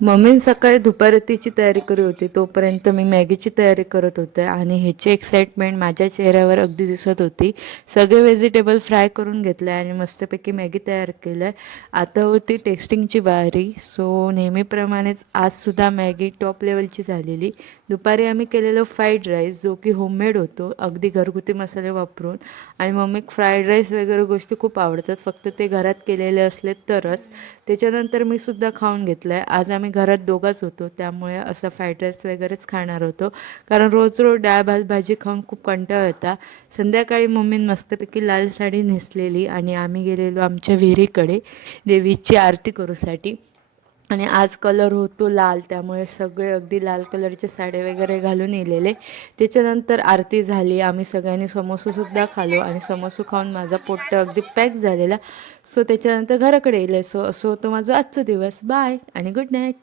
Mummy सकाळी दुपारतीची तयारी करत होती, तोपर्यंत मी मॅगीची तयारी करत होते आणि ह्याची एक्साइटमेंट माझ्या चेहऱ्यावर अगदी दिसत होती. सगळे व्हेजिटेबल फ्राय करून घेतले आणि मस्तपैकी मॅगी तयार केलं आहे. आता होती टेस्टिंगची बारी. सो नेहमीप्रमाणेच आजसुद्धा मॅगी टॉप लेवलची झालेली. दुपारी आम्ही केलेलं फ्राईड राईस, जो की होममेड होतो अगदी घरगुती मसाले वापरून. आणि मम्मीक फ्राईड राईस वगैरे गोष्टी खूप आवडतात, फक्त ते घरात केलेले असले तरच. त्याच्यानंतर मी सुद्धा खाऊन घेतलं आहे. आज आम्ही घरात दोघंच होतो, त्यामुळे असं फ्राईड राईस वगैरेच खाणार होतो, कारण रोज रोज डाळ भात भाजी खाऊन खूप कंटाळा होता. संध्याकाळी मम्मीने मस्तपैकी लाल साडी नेसलेली आणि आम्ही गेलेलो आमच्या विहिरीकडे देवीची आरती करूसाठी. आणि आज कलर होतो लाल, त्यामुळे सगळे अगदी लाल कलरचे साडे वगैरे घालून येलेले. त्याच्यानंतर आरती झाली, आम्ही सगळ्यांनी समोसूसुद्धा खालो आणि समोसू खाऊन माझा पोट अगदी पॅक झालेला. सो त्याच्यानंतर घराकडे येईल. सो असं होतं माझं आजचं दिवस. बाय आणि गुड नाईट.